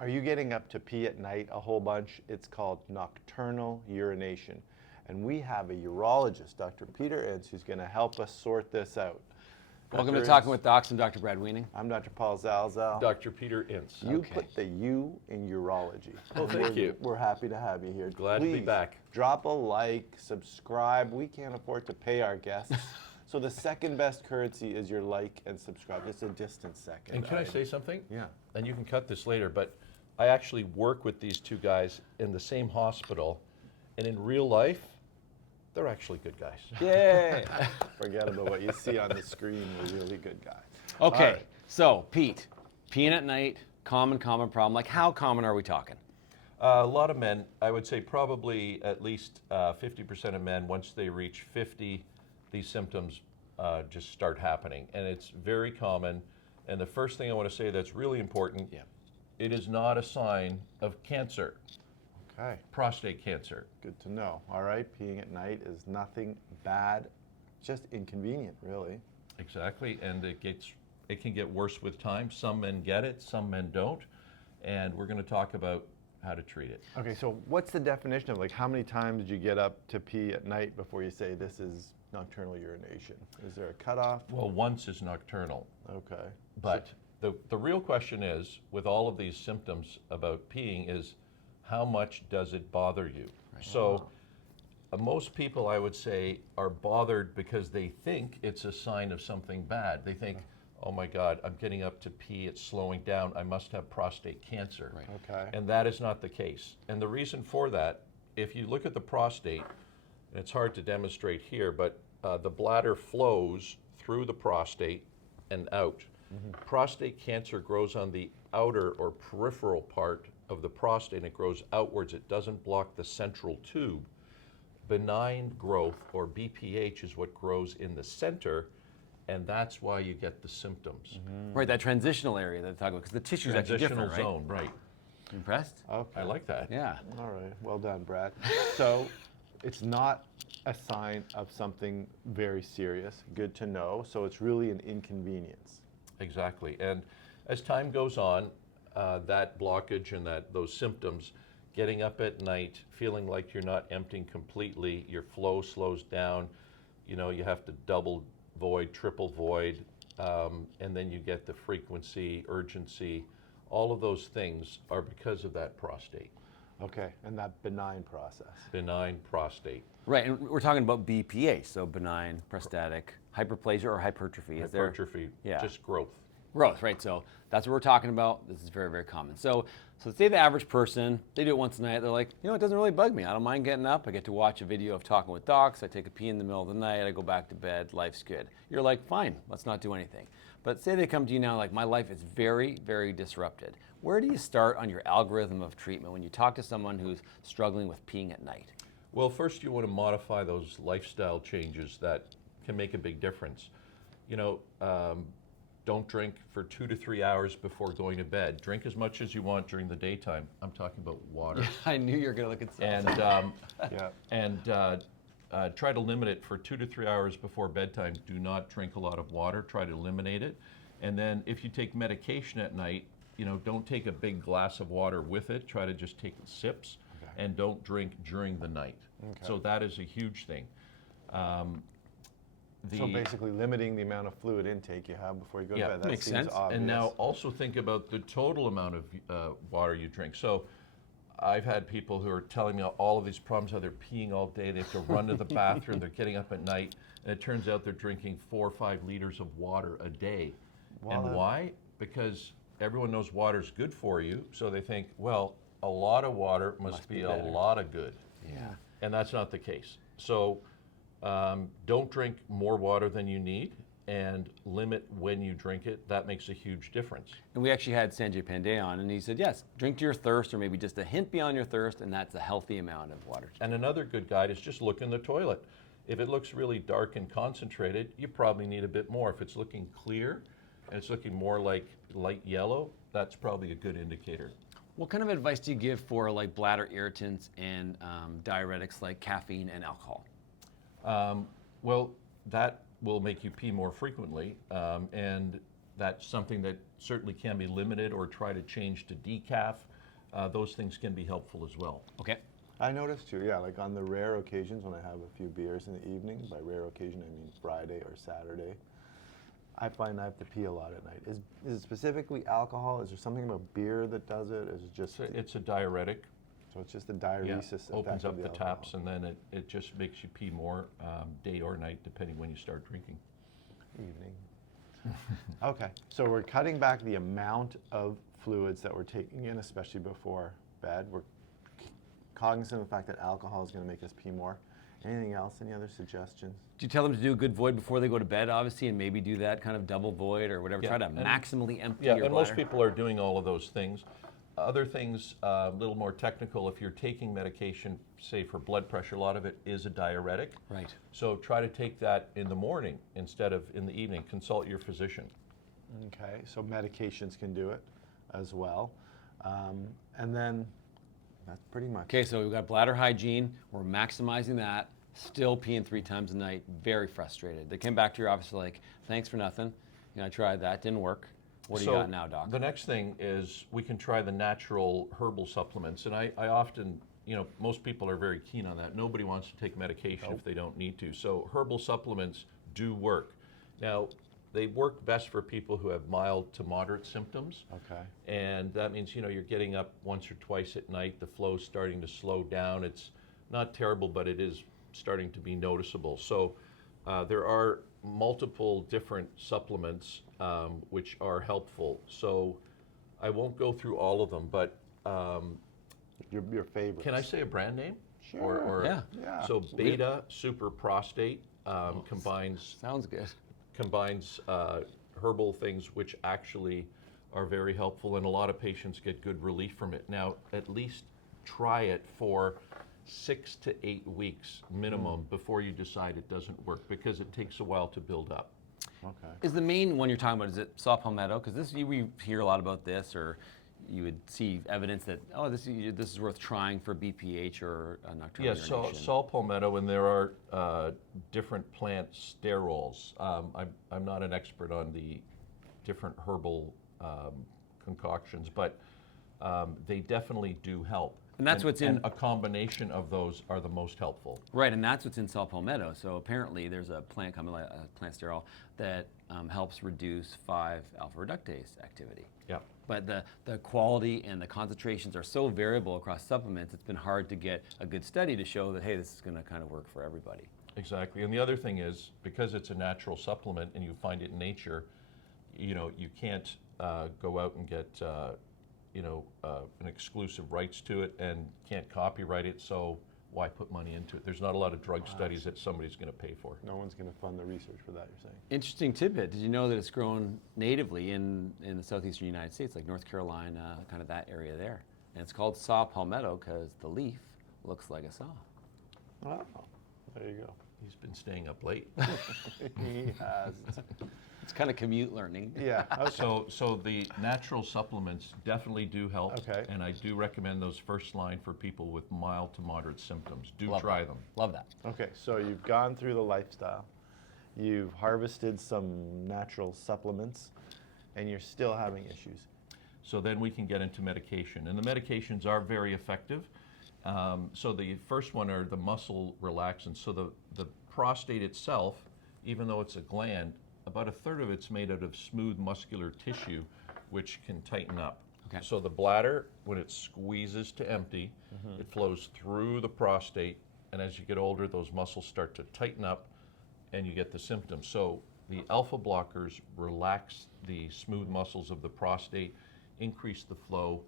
Are you getting up to pee at night a whole bunch? It's called nocturnal urination. And we have a urologist, Dr. Peter Ince, who's going to help us sort this out. Welcome Dr. to Talking Ince. with Docs. I'm Dr. Brad Weening. I'm Dr. Paul Zalzal. Dr. Peter Ince. You put the U in urology. Oh, thank you. We're happy to have you here. Glad to be back. Drop a like, subscribe. We can't afford to pay our guests. So the second best currency is your like and subscribe. Just a distant second. And can I say something? Yeah. And you can cut this later, but I actually work with these two guys in the same hospital, and in real life, they're actually good guys. Yay! Forget about what you see on the screen. We're really good guys. Okay, All right. so Pete, peeing at night, common problem. Like how common are we talking? A lot of men, I would say probably at least 50% of men, once they reach 50, these symptoms just start happening. And it's very common. And the first thing I want to say that's really important, it is not a sign of cancer. Okay. Prostate cancer. Good to know. All right. Peeing at night is nothing bad, just inconvenient, really. Exactly, and it can get worse with time. Some men get it, some men don't, and we're going to talk about how to treat it. Okay, so what's the definition of, like, how many times do you get up to pee at night before you say this is nocturnal urination? Is there a cutoff? Well, once is nocturnal. Okay. But the real question is, with all of these symptoms about peeing, is how much does it bother you? Right. So most people, I would say, are bothered because they think it's a sign of something bad. They think, oh my God, I'm getting up to pee, it's slowing down, I must have prostate cancer. Right. Okay. And that is not the case. And the reason for that, if you look at the prostate, and it's hard to demonstrate here, but the bladder flows through the prostate and out. Mm-hmm. Prostate cancer grows on the outer or peripheral part of the prostate, and it grows outwards. It doesn't block the central tube. Benign growth, or BPH, is what grows in the center, and that's why you get the symptoms. Mm-hmm. Right, that transitional area that I talk about, because the tissue is actually different, right? Transitional zone, right. Impressed? Okay. I like that. Yeah. All right. Well done, Brad. So it's not a sign of something very serious. Good to know. So it's really an inconvenience. Exactly. And as time goes on, that blockage and those symptoms, getting up at night, feeling like you're not emptying completely, your flow slows down, you have to double void, triple void, and then you get the frequency, urgency. All of those things are because of that prostate. Okay, and that benign process. Benign prostate. Right, and we're talking about BPH, so benign prostatic hyperplasia or hypertrophy. Hypertrophy, just growth. Growth, right? So that's what we're talking about. This is very, very common. So say the average person, they do it once a night. They're like, it doesn't really bug me. I don't mind getting up. I get to watch a video of Talking with Docs. I take a pee in the middle of the night. I go back to bed. Life's good. You're like, fine, let's not do anything. But say they come to you now like, my life is very, very disrupted. Where do you start on your algorithm of treatment when you talk to someone who's struggling with peeing at night? Well, first you want to modify those lifestyle changes that can make a big difference. Don't drink for 2 to 3 hours before going to bed. Drink as much as you want during the daytime. I'm talking about water. I knew you were going to look at something. And try to limit it for 2 to 3 hours before bedtime. Do not drink a lot of water. Try to eliminate it. And then if you take medication at night, don't take a big glass of water with it. Try to just take sips, and don't drink during the night. Okay. So that is a huge thing. So basically limiting the amount of fluid intake you have before you go to bed. That makes seems sense. obvious. And now also think about the total amount of water you drink. So I've had people who are telling me all of these problems, how they're peeing all day, they have to run to the bathroom, they're getting up at night, and it turns out they're drinking 4 or 5 liters of water a day. And why? Because everyone knows water's good for you, so they think, well, a lot of water must be a lot of good. Yeah. And that's not the case. So don't drink more water than you need, and limit when you drink it. That makes a huge difference. And we actually had Sanjay Pandey on, and he said, yes, drink to your thirst, or maybe just a hint beyond your thirst, and that's a healthy amount of water. And another good guide is just look in the toilet. If it looks really dark and concentrated, you probably need a bit more. If it's looking clear and it's looking more like light yellow, that's probably a good indicator. What kind of advice do you give for like bladder irritants and diuretics like caffeine and alcohol? Well, that will make you pee more frequently, and that's something that certainly can be limited, or try to change to decaf. those things can be helpful as well. Okay. I noticed too, yeah, like on the rare occasions when I have a few beers in the evening, by rare occasion I mean Friday or Saturday, I find I have to pee a lot at night. Is it specifically alcohol? Is there something about beer that does it? Is it just, It's a diuretic. so it's just the Yeah, diuresis effect opens of up the alcohol? taps, and then it just makes you pee more day or night, depending when you start drinking. Evening. Okay, so we're cutting back the amount of fluids that we're taking in, especially before bed. We're cognizant of the fact that alcohol is going to make us pee more. Anything else? Any other suggestions? Do you tell them to do a good void before they go to bed, obviously, and maybe do that kind of double void or whatever? Yeah, Try to and- maximally empty Yeah, your and bladder. most people are doing all of those things. Other things, a little more technical, if you're taking medication, say for blood pressure, a lot of it is a diuretic. Right. So try to take that in the morning instead of in the evening. Consult your physician. Okay, so medications can do it as well. And then that's pretty much. Okay, so we've got bladder hygiene. We're maximizing that. Still peeing 3 times a night. Very frustrated. They came back to your office like, thanks for nothing. You know, I tried that. Didn't work. What do you got now, doc? The next thing is we can try the natural herbal supplements. And I often, most people are very keen on that. Nobody wants to take medication if they don't need to. So herbal supplements do work. Now, they work best for people who have mild to moderate symptoms. Okay. And that means, you're getting up once or twice at night. The flow's starting to slow down. It's not terrible, but it is starting to be noticeable. So there are multiple different supplements which are helpful. So I won't go through all of them, but Your favorites. can I say a brand name? Sure. Yeah. Yeah. So Beta Super Prostate combines Sounds good. herbal things which actually are very helpful, and a lot of patients get good relief from it. Now, at least try it for 6 to 8 weeks minimum before you decide it doesn't work, because it takes a while to build up. Okay. Is the main one you're talking about, is it saw palmetto? Because we hear a lot about this, or you would see evidence that, oh, this is worth trying for BPH or nocturnal Yes, urination. saw palmetto, and there are different plant sterols. I'm not an expert on the different herbal concoctions, but they definitely do help. And that's what's in- and a combination of those are the most helpful. Right, and that's what's in saw palmetto. So apparently there's a plant plant sterol that helps reduce 5-alpha reductase activity. Yeah. But the quality and the concentrations are so variable across supplements, it's been hard to get a good study to show that, hey, this is going to kind of work for everybody. Exactly, and the other thing is, because it's a natural supplement and you find it in nature, you can't go out and get an exclusive rights to it and can't copyright it, so why put money into it? There's not a lot of drug studies that somebody's going to pay for. No one's going to fund the research for that, you're saying? Interesting tidbit. Did you know that it's grown natively in the southeastern United States, like North Carolina, kind of that area there? And it's called saw palmetto because the leaf looks like a saw. Oh, there you go. He's been staying up late. He has. It's kind of commute learning. Yeah. Okay. So the natural supplements definitely do help. Okay. And I do recommend those first line for people with mild to moderate symptoms. Do Love try that. them. Love that. Okay, so you've gone through the lifestyle, you've harvested some natural supplements, and you're still having issues. So then we can get into medication. And the medications are very effective. So the first one are the muscle relaxants. So the prostate itself, even though it's a gland, about a third of it's made out of smooth muscular tissue, which can tighten up. Okay. So the bladder, when it squeezes to empty, it flows through the prostate, and as you get older, those muscles start to tighten up, and you get the symptoms. So the alpha blockers relax the smooth muscles of the prostate, increase the flow,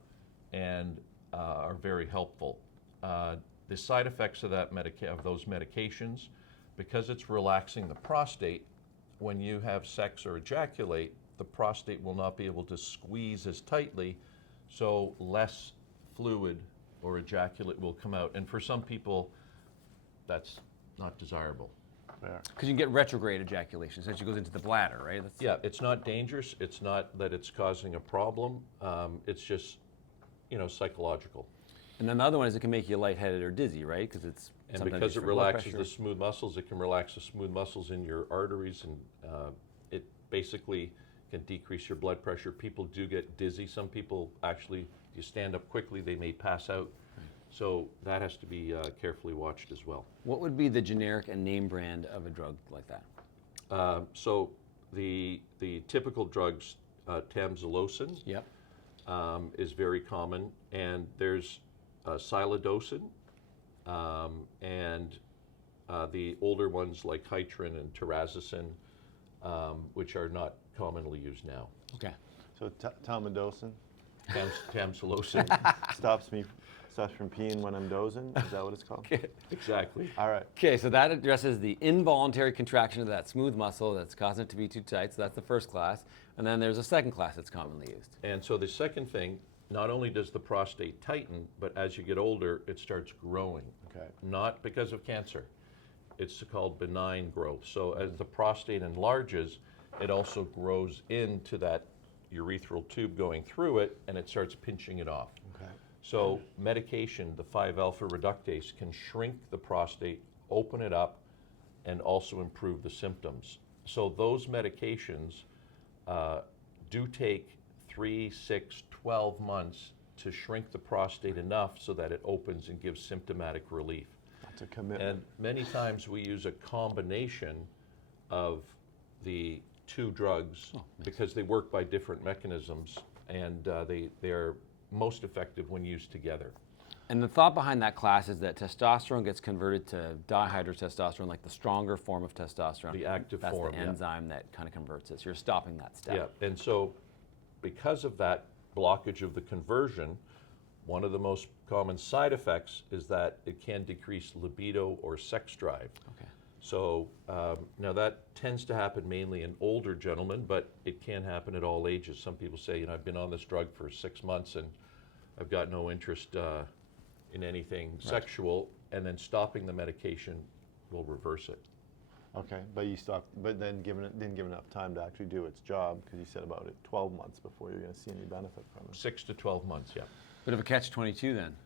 and are very helpful. The side effects of those medications, because it's relaxing the prostate, when you have sex or ejaculate, the prostate will not be able to squeeze as tightly, so less fluid or ejaculate will come out. And for some people, that's not desirable. There. Because you can get retrograde ejaculation, since it goes into the bladder, right? That's, Yeah, it's not dangerous. It's not that it's causing a problem. It's just, psychological. And then the other one is it can make you lightheaded or dizzy, right? Because it's And sometimes because just it for blood relaxes pressure. the smooth muscles, it can relax the smooth muscles in your arteries, and it basically can decrease your blood pressure. People do get dizzy. Some people actually you stand up quickly, they may pass out. So that has to be carefully watched as well. What would be the generic and name brand of a drug like that? So the typical drugs, tamsulosin, Yep. is very common, and there's silodosin, and the older ones like Hitrin and terazosin, which are not commonly used now. Okay. So Talmadocin Tamsulosin, stops from peeing when I'm dozing. Is that what it's called? exactly. All right. Okay, so that addresses the involuntary contraction of that smooth muscle that's causing it to be too tight. So that's the first class. And then there's a second class that's commonly used. And so the second thing, not only does the prostate tighten, but as you get older, it starts growing. Okay. Not because of cancer. It's called benign growth. So as the prostate enlarges, it also grows into that urethral tube going through it, and it starts pinching it off. Okay. So medication, the 5-alpha reductase, can shrink the prostate, open it up, and also improve the symptoms. So those medications do take 3, 6, 12 months to shrink the prostate enough so that it opens and gives symptomatic relief. That's a commitment. And many times we use a combination of the two drugs because they work by different mechanisms, and they are most effective when used together. And the thought behind that class is that testosterone gets converted to dihydrotestosterone, like the stronger form of testosterone. The active That's form, the yeah. enzyme that kind of converts it. So you're stopping that step. Yeah, and so because of that blockage of the conversion, one of the most common side effects is that it can decrease libido or sex drive. Okay. So now that tends to happen mainly in older gentlemen, but it can happen at all ages. Some people say, you know, I've been on this drug for 6 months and I've got no interest in anything sexual, and then stopping the medication will reverse it. Okay, but you stopped, but then didn't give enough time to actually do its job, because you said about it 12 months before you're going to see any benefit from it. 6 to 12 months, yeah, Bit of a catch-22 then,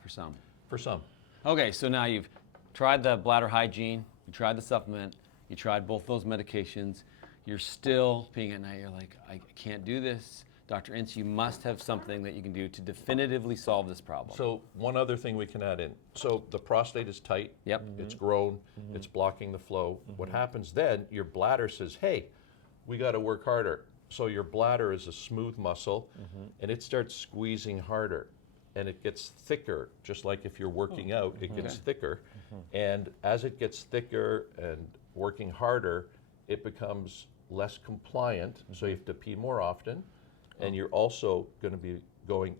for some. for some. Okay, so now you've tried the bladder hygiene, you tried the supplement, you tried both those medications, you're still peeing at night, you're like, I can't do this. Dr. Ince, you must have something that you can do to definitively solve this problem. So one other thing we can add in. So the prostate is tight. Yep. It's grown. It's blocking the flow. What happens then, your bladder says, hey, we got to work harder. So your bladder is a smooth muscle, and it starts squeezing harder. And it gets thicker, just like if you're working out, it gets thicker. And as it gets thicker and working harder, it becomes less compliant, so you have to pee more often. And you're also going to be going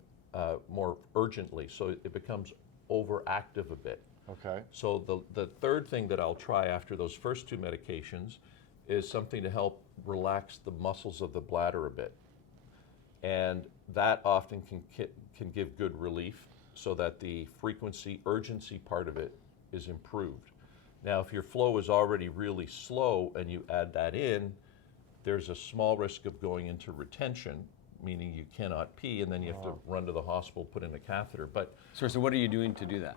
more urgently, so it becomes overactive a bit. Okay. So the third thing that I'll try after those first two medications is something to help relax the muscles of the bladder a bit. And that often can give good relief, so that the frequency, urgency part of it is improved. Now, if your flow is already really slow and you add that in, there's a small risk of going into retention, meaning you cannot pee, and then you have to run to the hospital, put in a catheter. But So what are you doing to do that?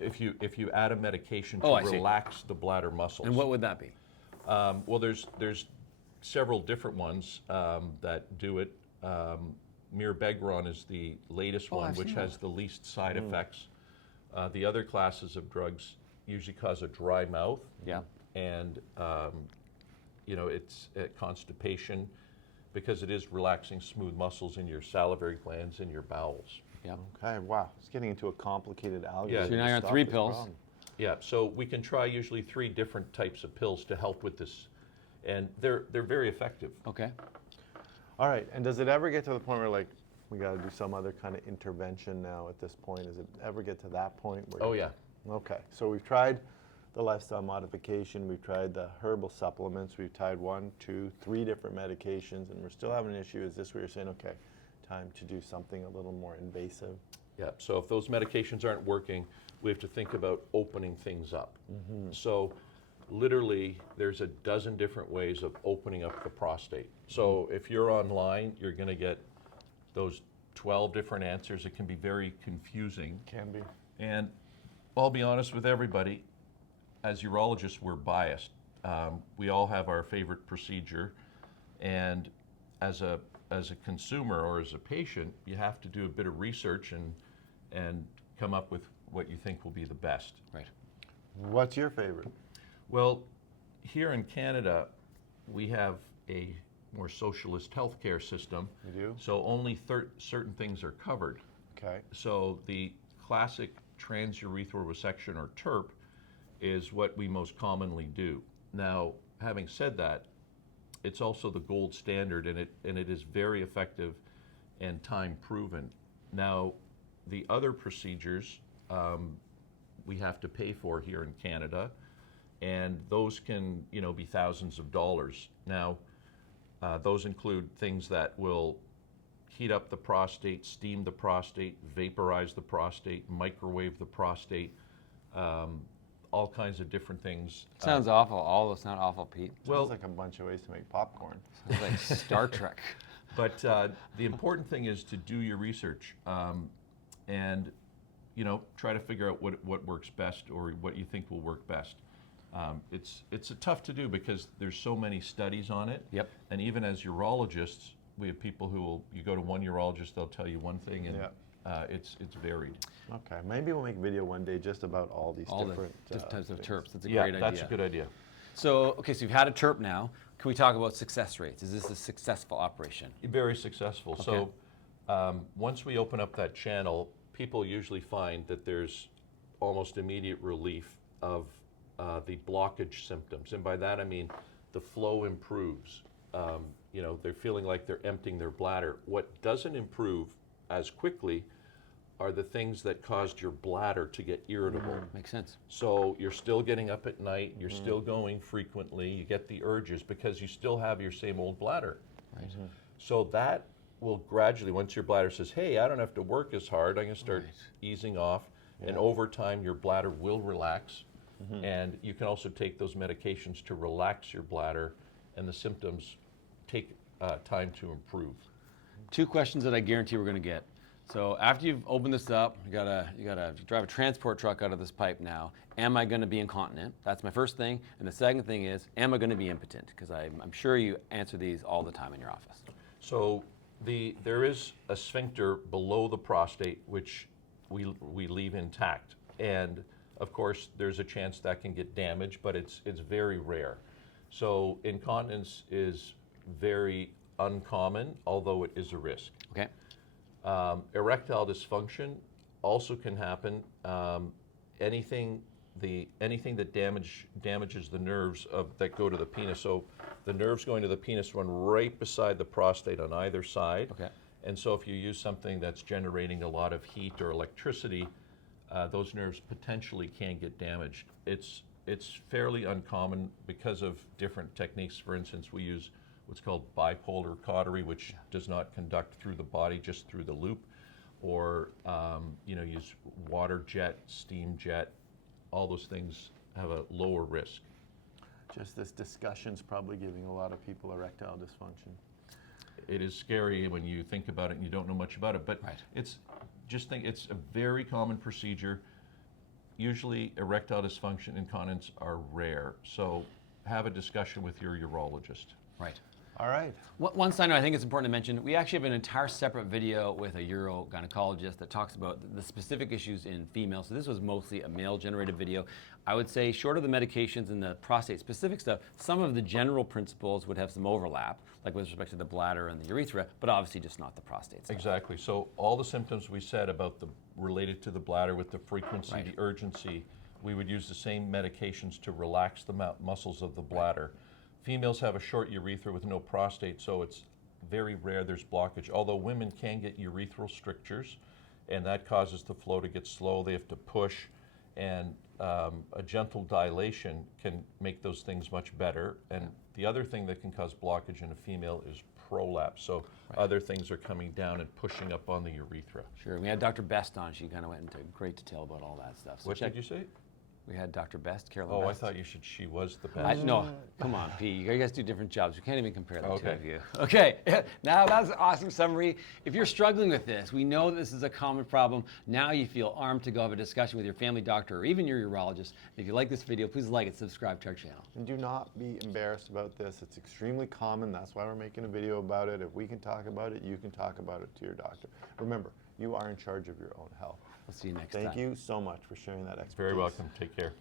if you add a medication to Oh, I see. relax the bladder muscles. And what would that be? Well, there's several different ones that do it. Mirabegron is the latest one, I've which seen has the least side effects. The other classes of drugs usually cause a dry mouth, Yeah. and it's constipation, because it is relaxing smooth muscles in your salivary glands and your bowels. Yeah. Okay, wow. It's getting into a complicated algorithm. Yeah. So now you're on to 3 stop this pills. problem. Yeah, so we can try usually 3 different types of pills to help with this, and they're very effective. Okay. All right, and does it ever get to the point where, like, we got to do some other kind of intervention now at this point? Does it ever get to that point? Where Oh, yeah. Okay, so we've tried the lifestyle modification, we've tried the herbal supplements, we've tried 1, 2, 3 different medications, and we're still having an issue. Is this where you're saying, okay, time to do something a little more invasive? Yeah, so if those medications aren't working, we have to think about opening things up. So literally, there's a dozen different ways of opening up the prostate. So if you're online, you're going to get those 12 different answers. It can be very confusing. Can be. And I'll be honest with everybody, as urologists, we're biased. We all have our favorite procedure, and as a as a consumer or as a patient, you have to do a bit of research and come up with what you think will be the best. Right. What's your favorite? Well, here in Canada, we have a more socialist healthcare system. We do? So only certain things are covered. Okay. So the classic transurethral resection, or TURP, is what we most commonly do. Now, having said that, it's also the gold standard, and it is very effective and time proven. Now, the other procedures we have to pay for here in Canada, and those can, be thousands of dollars. Now, those include things that will heat up the prostate, steam the prostate, vaporize the prostate, microwave the prostate, all kinds of different things. Sounds awful. All those sound awful, Pete. Well, Sounds like a bunch of ways to make popcorn. Sounds like Star Trek. but the important thing is to do your research and try to figure out what works best, or what you think will work best. It's tough to do because there's so many studies on it. Yep. And even as urologists, we have people you go to one urologist, they'll tell you one thing, and it's varied. Okay, maybe we'll make a video one day just about all these All different the types of things. TURPs. That's a great idea. That's a good idea. So, okay, so you've had a TURP now. Can we talk about success rates? Is this a successful operation? Very successful. Okay. So once we open up that channel, people usually find that there's almost immediate relief of the blockage symptoms. And by that I mean the flow improves. They're feeling like they're emptying their bladder. What doesn't improve as quickly are the things that caused your bladder to get irritable. Makes sense. So you're still getting up at night, you're still going frequently, you get the urges because you still have your same old bladder. Right. So that will gradually, once your bladder says, hey, I don't have to work as hard, I'm going to start easing off, and over time your bladder will relax. And you can also take those medications to relax your bladder, and the symptoms take time to improve. Two questions that I guarantee we're going to get. So after you've opened this up, you gotta drive a transport truck out of this pipe now. Am I going to be incontinent? That's my first thing. And the second thing is, am I going to be impotent? Because I'm sure you answer these all the time in your office. So there is a sphincter below the prostate which we leave intact, and of course there's a chance that can get damaged, but it's very rare. So incontinence is very uncommon, although it is a risk. Okay. Erectile dysfunction also can happen. Anything that damages the nerves that go to the penis. So the nerves going to the penis run right beside the prostate on either side. Okay. And so if you use something that's generating a lot of heat or electricity, those nerves potentially can get damaged. It's fairly uncommon because of different techniques. For instance, we use what's called bipolar cautery, which does not conduct through the body, just through the loop, or use water jet, steam jet. All those things have a lower risk. Just this discussion's probably giving a lot of people erectile dysfunction. It is scary when you think about it and you don't know much about it, but Right. it's a very common procedure. Usually erectile dysfunction incontinence are rare, so have a discussion with your urologist. Right. All right. One side note I think it's important to mention, we actually have an entire separate video with a urogynecologist that talks about the specific issues in females. So this was mostly a male-generated video. I would say short of the medications and the prostate-specific stuff, some of the general principles would have some overlap, like with respect to the bladder and the urethra, but obviously just not the prostate stuff. Exactly. So all the symptoms we said about related to the bladder, with the frequency, Right. the urgency, we would use the same medications to relax the muscles of the bladder. Females have a short urethra with no prostate, so it's very rare there's blockage. Although women can get urethral strictures, and that causes the flow to get slow. They have to push, and a gentle dilation can make those things much better. And the other thing that can cause blockage in a female is prolapse. So other things are coming down and pushing up on the urethra. Sure. We had Dr. Best on. She kind of went into great detail about all that stuff. So What check did you say? We had Dr. Best, Carolyn Oh, I Best. thought you said she was the best. No, come on, Pete. You guys do different jobs. We can't even compare the two Okay. of you. Okay, now that's an awesome summary. If you're struggling with this, we know this is a common problem. Now you feel armed to go have a discussion with your family doctor or even your urologist. If you like this video, please like it, subscribe to our channel. And do not be embarrassed about this. It's extremely common. That's why we're making a video about it. If we can talk about it, you can talk about it to your doctor. Remember, you are in charge of your own health. We'll see you next time. Thank you so much for sharing that expertise. Very welcome. Take care.